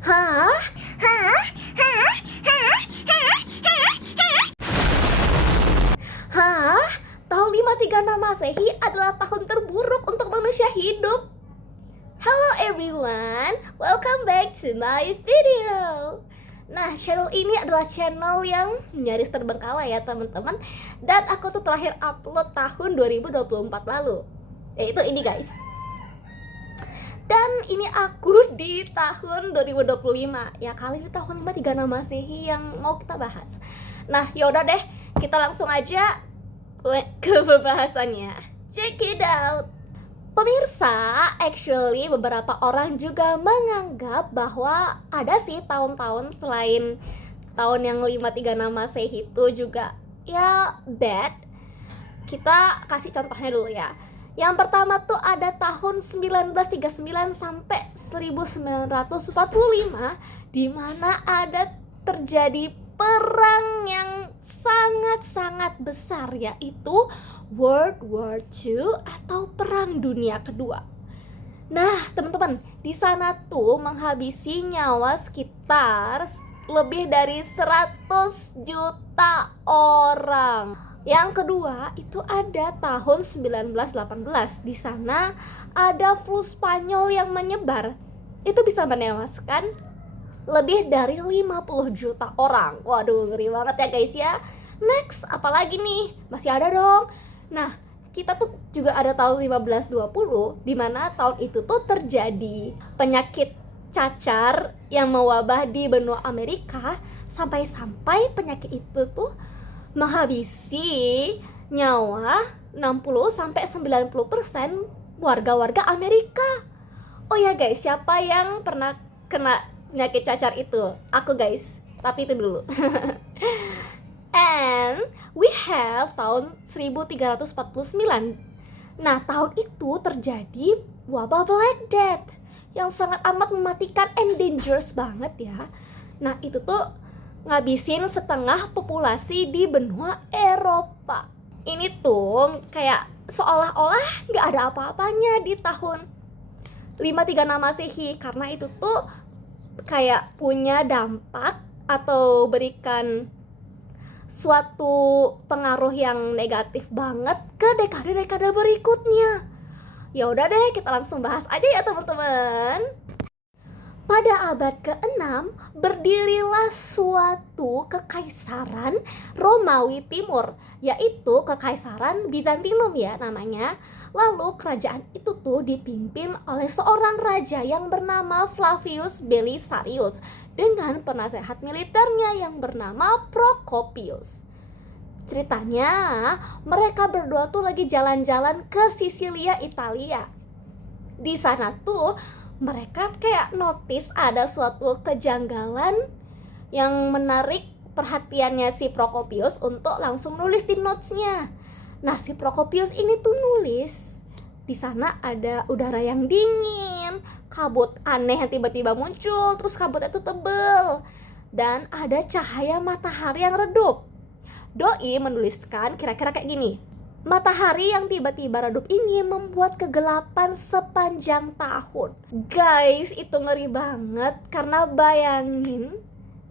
Hah? Hah? Hah? Hah? Hah? Hah? Hah? Tahun 53 Masehi adalah tahun terburuk untuk manusia hidup. Hello everyone, welcome back to my video. Nah, channel ini adalah channel yang nyaris terbengkalai ya teman-teman. Dan aku tuh terakhir upload tahun 2024 lalu, yaitu ini guys. Dan ini aku di tahun 2025. Ya kali ini tahun 53 Masehi yang mau kita bahas. Nah yaudah deh, kita langsung aja ke pembahasannya. Check it out. Pemirsa, actually beberapa orang juga menganggap bahwa ada sih tahun-tahun selain tahun yang 53 Masehi itu juga ya bad. Kita kasih contohnya dulu ya. Yang pertama tuh ada tahun 1939 sampai 1945 di mana ada terjadi perang yang sangat-sangat besar, yaitu World War II atau Perang Dunia Kedua. Nah, teman-teman, di sana tuh menghabisi nyawa sekitar lebih dari 100 juta orang. Yang kedua itu ada tahun 1918. Di sana ada flu Spanyol yang menyebar. Itu bisa menewaskan lebih dari 50 juta orang. Waduh, ngeri banget ya guys ya. Next, apalagi nih? Masih ada dong. Nah, kita tuh juga ada tahun 1520 di mana tahun itu tuh terjadi penyakit cacar yang mewabah di benua Amerika, sampai-sampai penyakit itu tuh menghabisi nyawa 60-90% warga-warga Amerika. Oh ya guys, siapa yang pernah kena penyakit cacar itu? Aku guys, tapi itu dulu. And we have tahun 1349. Nah, tahun itu terjadi wabah Black Death yang sangat amat mematikan and dangerous banget ya. Nah, itu tuh ngabisin setengah populasi di benua Eropa. Ini tuh kayak seolah-olah gak ada apa-apanya di tahun 53 Masehi, karena itu tuh kayak punya dampak atau berikan suatu pengaruh yang negatif banget ke dekade-dekade berikutnya. Ya udah deh, kita langsung bahas aja ya teman-teman. Pada abad ke-6 berdirilah suatu kekaisaran Romawi Timur, yaitu kekaisaran Bizantinum ya namanya. Lalu kerajaan itu tuh dipimpin oleh seorang raja yang bernama Flavius Belisarius dengan penasehat militernya yang bernama Procopius. Ceritanya mereka berdua tuh lagi jalan-jalan ke Sisilia, Italia. Di sana tuh mereka kayak notice ada suatu kejanggalan yang menarik perhatiannya si Procopius untuk langsung nulis di notes-nya. Nah, si Procopius ini tuh nulis di sana ada udara yang dingin, kabut aneh yang tiba-tiba muncul, terus kabutnya tuh tebel, dan ada cahaya matahari yang redup. Doi menuliskan kira-kira kayak gini: matahari yang tiba-tiba redup ini membuat kegelapan sepanjang tahun. Guys, itu ngeri banget. Karena bayangin,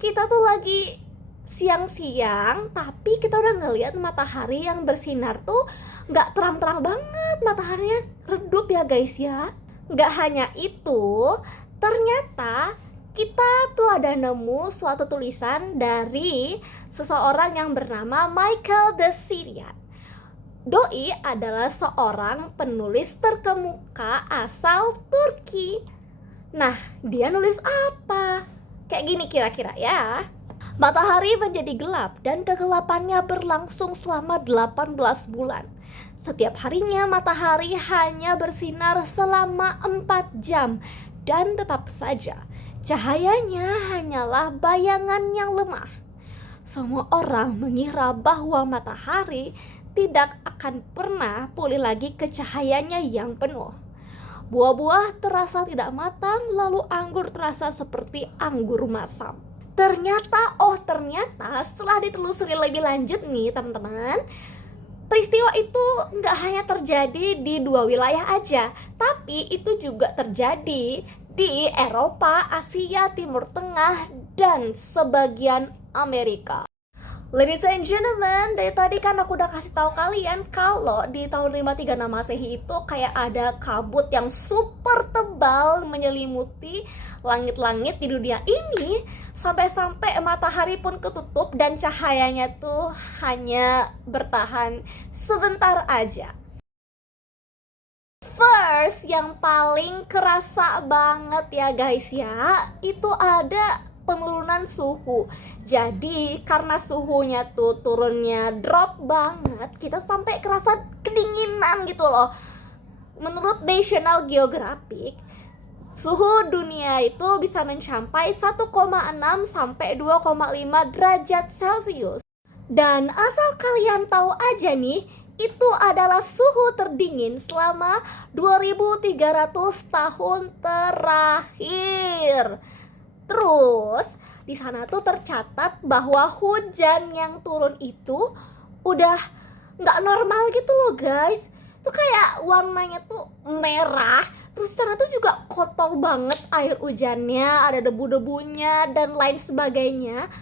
kita tuh lagi siang-siang, tapi kita udah ngeliat matahari yang bersinar tuh gak terang-terang banget. Mataharinya redup ya guys ya. Gak hanya itu, ternyata kita tuh ada nemu suatu tulisan dari seseorang yang bernama Michael de Syrian. Doi adalah seorang penulis terkemuka asal Turki. Nah, dia nulis apa? Kayak gini kira-kira ya. Matahari menjadi gelap dan kegelapannya berlangsung selama 18 bulan. Setiap harinya matahari hanya bersinar selama 4 jam. Dan tetap saja, cahayanya hanyalah bayangan yang lemah. Semua orang mengira bahwa matahari tidak akan pernah pulih lagi ke cahayanya yang penuh. Buah-buah terasa tidak matang, lalu anggur terasa seperti anggur masam. Ternyata setelah ditelusuri lebih lanjut nih teman-teman, peristiwa itu nggak hanya terjadi di 2 wilayah aja, tapi itu juga terjadi di Eropa, Asia, Timur Tengah, dan sebagian Amerika. Ladies and gentlemen, dari tadi kan aku udah kasih tahu kalian kalau di tahun 53 Masehi itu kayak ada kabut yang super tebal menyelimuti langit-langit di dunia ini, sampai-sampai matahari pun ketutup dan cahayanya tuh hanya bertahan sebentar aja. First, yang paling kerasa banget ya guys ya, itu ada penurunan suhu. Jadi karena suhunya tuh turunnya drop banget, kita sampai kerasa kedinginan gitu loh. Menurut National Geographic, suhu dunia itu bisa mencapai 1,6 sampai 2,5 derajat Celcius. Dan asal kalian tahu aja nih, itu adalah suhu terdingin selama 2300 tahun terakhir. Terus di sana tuh tercatat bahwa hujan yang turun itu udah nggak normal gitu loh guys. Itu kayak warnanya tuh merah. Terus sana tuh juga kotor banget air hujannya, ada debu-debunya dan lain sebagainya.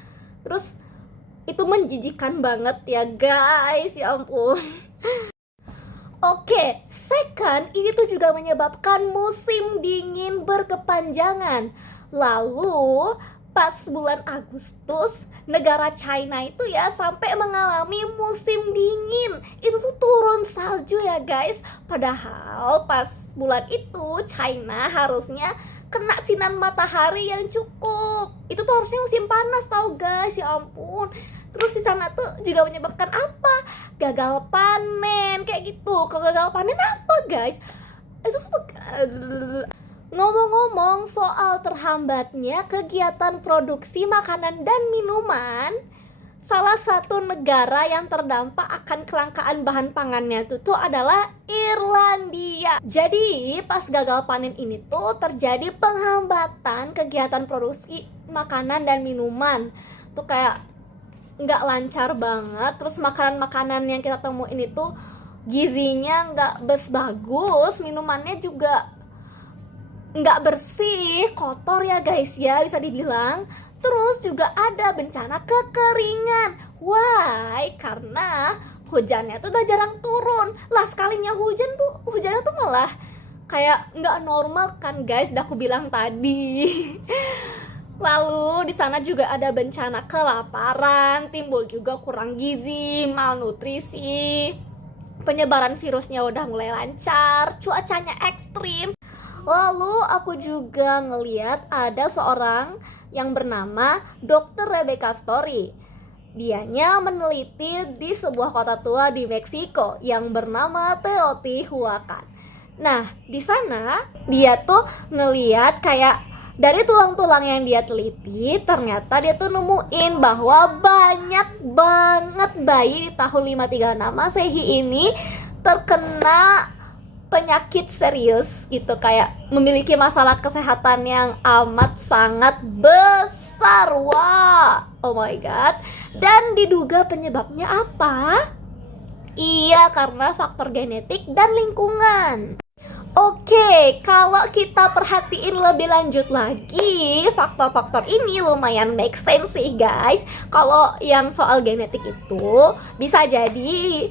Terus itu menjijikan banget ya guys, ya ampun. Oke, second, ini tuh juga menyebabkan musim dingin berkepanjangan. Lalu pas bulan Agustus, negara China itu ya sampai mengalami musim dingin. Itu tuh turun salju ya guys. Padahal pas bulan itu China harusnya kena sinar matahari yang cukup. Itu tuh harusnya musim panas tau guys, ya ampun. Terus di sana tuh juga menyebabkan apa? Gagal panen kayak gitu. Kalau gagal panen apa guys? Itu ngomong-ngomong soal terhambatnya kegiatan produksi makanan dan minuman, salah satu negara yang terdampak akan kelangkaan bahan pangannya tuh adalah Irlandia. Jadi pas gagal panen ini tuh terjadi penghambatan kegiatan produksi makanan dan minuman. Tuh kayak nggak lancar banget. Terus makanan-makanan yang kita temuin itu gizinya nggak bagus, minumannya juga nggak bersih, kotor ya guys ya bisa dibilang. Terus juga ada bencana kekeringan. Why? Karena hujannya tuh udah jarang turun. Lah sekalinya hujannya tuh malah kayak nggak normal kan guys, udah aku bilang tadi. Lalu di sana juga ada bencana kelaparan, timbul juga kurang gizi, malnutrisi, penyebaran virusnya udah mulai lancar, cuacanya ekstrim. Lalu aku juga ngeliat ada seorang yang bernama Dr. Rebecca Story. Dianya meneliti di sebuah kota tua di Meksiko yang bernama Teotihuacan. Nah, di sana dia tuh ngeliat kayak dari tulang-tulang yang dia teliti, ternyata dia tuh nemuin bahwa banyak banget bayi di tahun 536 Masehi ini terkena penyakit serius gitu, kayak memiliki masalah kesehatan yang amat sangat besar. Wah, oh my god. Dan diduga penyebabnya apa? Iya, karena faktor genetik dan lingkungan. Oke, kalau kita perhatiin lebih lanjut lagi, faktor-faktor ini lumayan make sense sih guys. Kalau yang soal genetik itu bisa jadi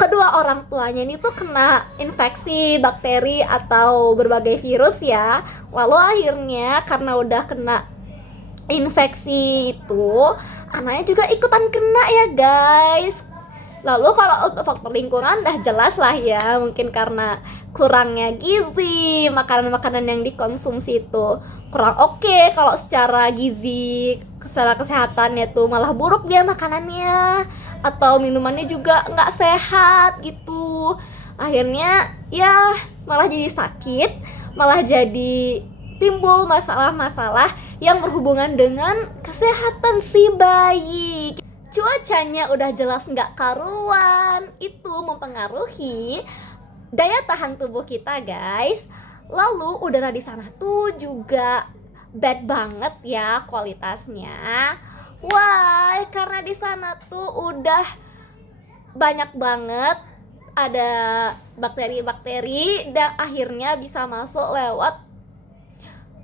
kedua orang tuanya ini tuh kena infeksi bakteri atau berbagai virus ya. Lalu akhirnya karena udah kena infeksi itu, anaknya juga ikutan kena ya guys. Lalu kalau untuk faktor lingkungan udah jelas lah ya, mungkin karena kurangnya gizi, makanan-makanan yang dikonsumsi itu kurang oke. Kalau secara gizi, secara kesehatannya tuh malah buruk dia makanannya, atau minumannya juga nggak sehat gitu. Akhirnya ya malah jadi sakit, malah jadi timbul masalah-masalah yang berhubungan dengan kesehatan si bayi. Cuacanya udah jelas nggak karuan, itu mempengaruhi daya tahan tubuh kita guys. Lalu udara di sana tuh juga bad banget ya kualitasnya. Why? Karena di sana tuh udah banyak banget ada bakteri-bakteri dan akhirnya bisa masuk lewat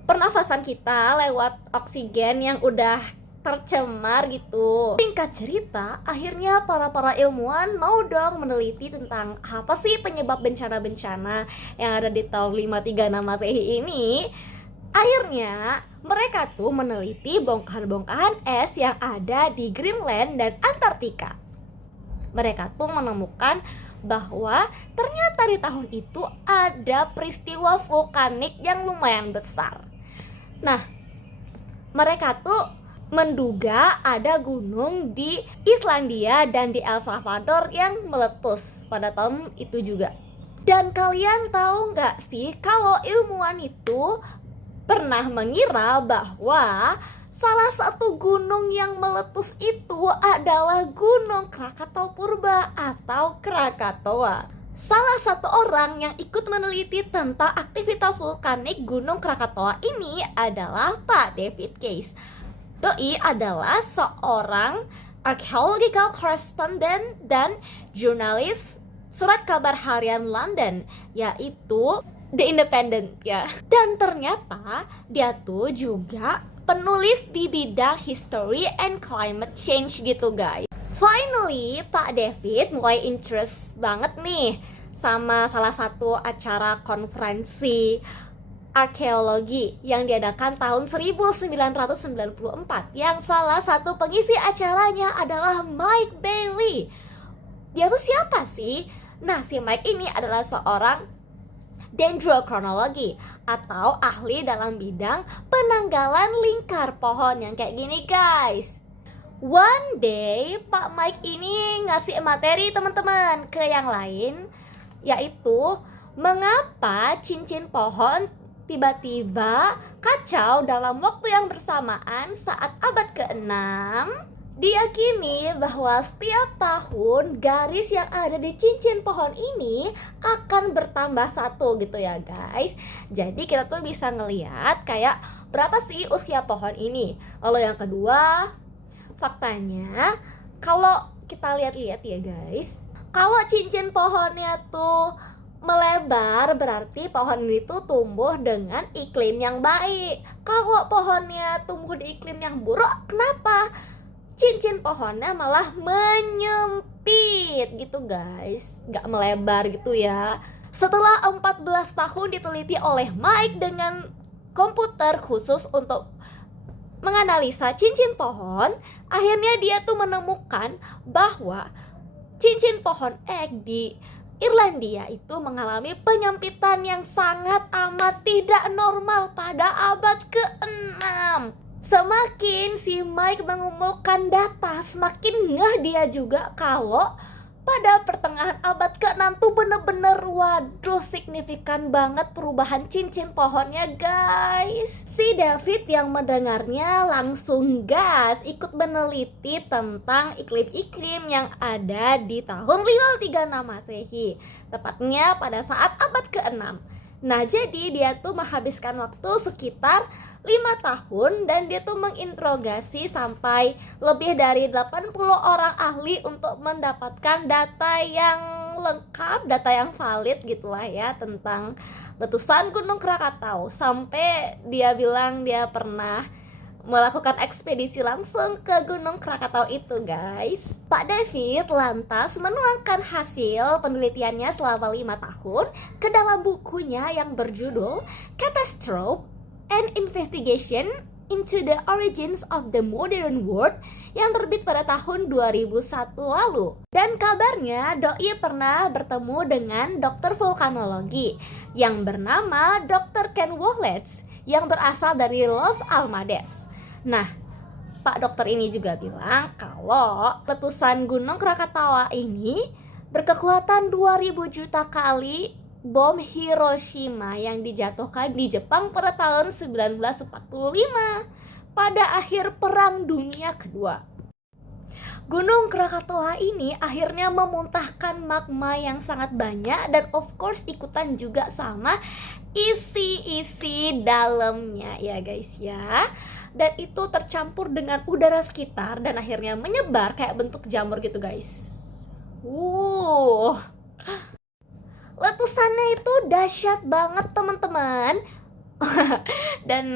pernafasan kita lewat oksigen yang udah tercemar gitu. Singkat cerita, akhirnya para ilmuwan mau dong meneliti tentang apa sih penyebab bencana-bencana yang ada di tahun 536 Masehi ini. Akhirnya mereka tuh meneliti bongkahan-bongkahan es yang ada di Greenland dan Antartika. Mereka tuh menemukan bahwa ternyata di tahun itu ada peristiwa vulkanik yang lumayan besar. Nah, mereka tuh menduga ada gunung di Islandia dan di El Salvador yang meletus pada tahun itu juga. Dan kalian tahu nggak sih kalau ilmuwan itu pernah mengira bahwa salah satu gunung yang meletus itu adalah Gunung Krakatau Purba atau Krakatoa. Salah satu orang yang ikut meneliti tentang aktivitas vulkanik Gunung Krakatoa ini adalah Pak David Case. Doi adalah seorang archaeological correspondent dan jurnalis surat kabar harian London, yaitu The Independent ya. Dan ternyata dia tuh juga penulis di bidang history and climate change gitu guys. Finally, Pak David mulai interest banget nih sama salah satu acara konferensi arkeologi yang diadakan tahun 1994 yang salah satu pengisi acaranya adalah Mike Bailey. Dia tuh siapa sih? Nah, si Mike ini adalah seorang dendrokronologi atau ahli dalam bidang penanggalan lingkar pohon yang kayak gini guys. One day Pak Mike ini ngasih materi teman-teman ke yang lain, yaitu mengapa cincin pohon tiba-tiba kacau dalam waktu yang bersamaan saat abad ke-6. Diyakini bahwa setiap tahun garis yang ada di cincin pohon ini akan bertambah satu gitu ya guys. Jadi kita tuh bisa ngeliat kayak berapa sih usia pohon ini. Lalu yang kedua, faktanya kalau kita lihat-lihat ya guys, kalau cincin pohonnya tuh melebar berarti pohon ini tuh tumbuh dengan iklim yang baik. Kalau pohonnya tumbuh di iklim yang buruk, kenapa? Cincin pohonnya malah menyempit gitu guys, gak melebar gitu ya. Setelah 14 tahun diteliti oleh Mike dengan komputer khusus untuk menganalisa cincin pohon, akhirnya dia tuh menemukan bahwa cincin pohon ek di Irlandia itu mengalami penyempitan yang sangat amat tidak normal pada abad ke-6. Semakin si Mike mengumpulkan data, semakin ngeh dia juga kalau pada pertengahan abad ke-6 tuh bener-bener waduh signifikan banget perubahan cincin pohonnya guys. Si David yang mendengarnya langsung gas ikut meneliti tentang iklim-iklim yang ada di tahun 536 Masehi, tepatnya pada saat abad ke-6. Nah jadi dia tuh menghabiskan waktu sekitar 5 tahun dan dia tuh menginterogasi sampai lebih dari 80 orang ahli untuk mendapatkan data yang lengkap, data yang valid gitulah ya tentang letusan Gunung Krakatau. Sampai dia bilang dia pernah melakukan ekspedisi langsung ke Gunung Krakatau itu guys. Pak David lantas menuangkan hasil penelitiannya selama 5 tahun ke dalam bukunya yang berjudul Catastrophe An Investigation into the Origins of the Modern World yang terbit pada tahun 2001 lalu. Dan kabarnya Doi pernah bertemu dengan dokter vulkanologi yang bernama Dr. Ken Wolletz yang berasal dari Los Almades. Nah, Pak dokter ini juga bilang kalau letusan Gunung Krakatoa ini berkekuatan 2000 juta kali bom Hiroshima yang dijatuhkan di Jepang pada tahun 1945 pada akhir Perang Dunia Kedua. Gunung Krakatoa ini akhirnya memuntahkan magma yang sangat banyak dan of course ikutan juga sama isi dalamnya ya guys ya. Dan itu tercampur dengan udara sekitar dan akhirnya menyebar kayak bentuk jamur gitu guys. Letusannya itu dahsyat banget teman-teman. Dan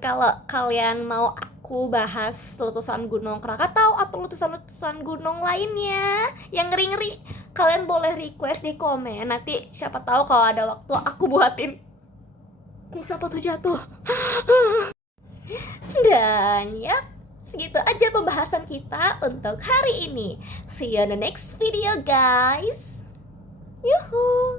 kalau kalian mau aku bahas letusan Gunung Krakatau atau letusan-letusan gunung lainnya yang ngeri-ngeri, kalian boleh request di komen. Nanti siapa tahu kalau ada waktu aku buatin kisah batu jatuh. Dan ya, segitu aja pembahasan kita untuk hari ini. See you on the next video guys. Yuhu.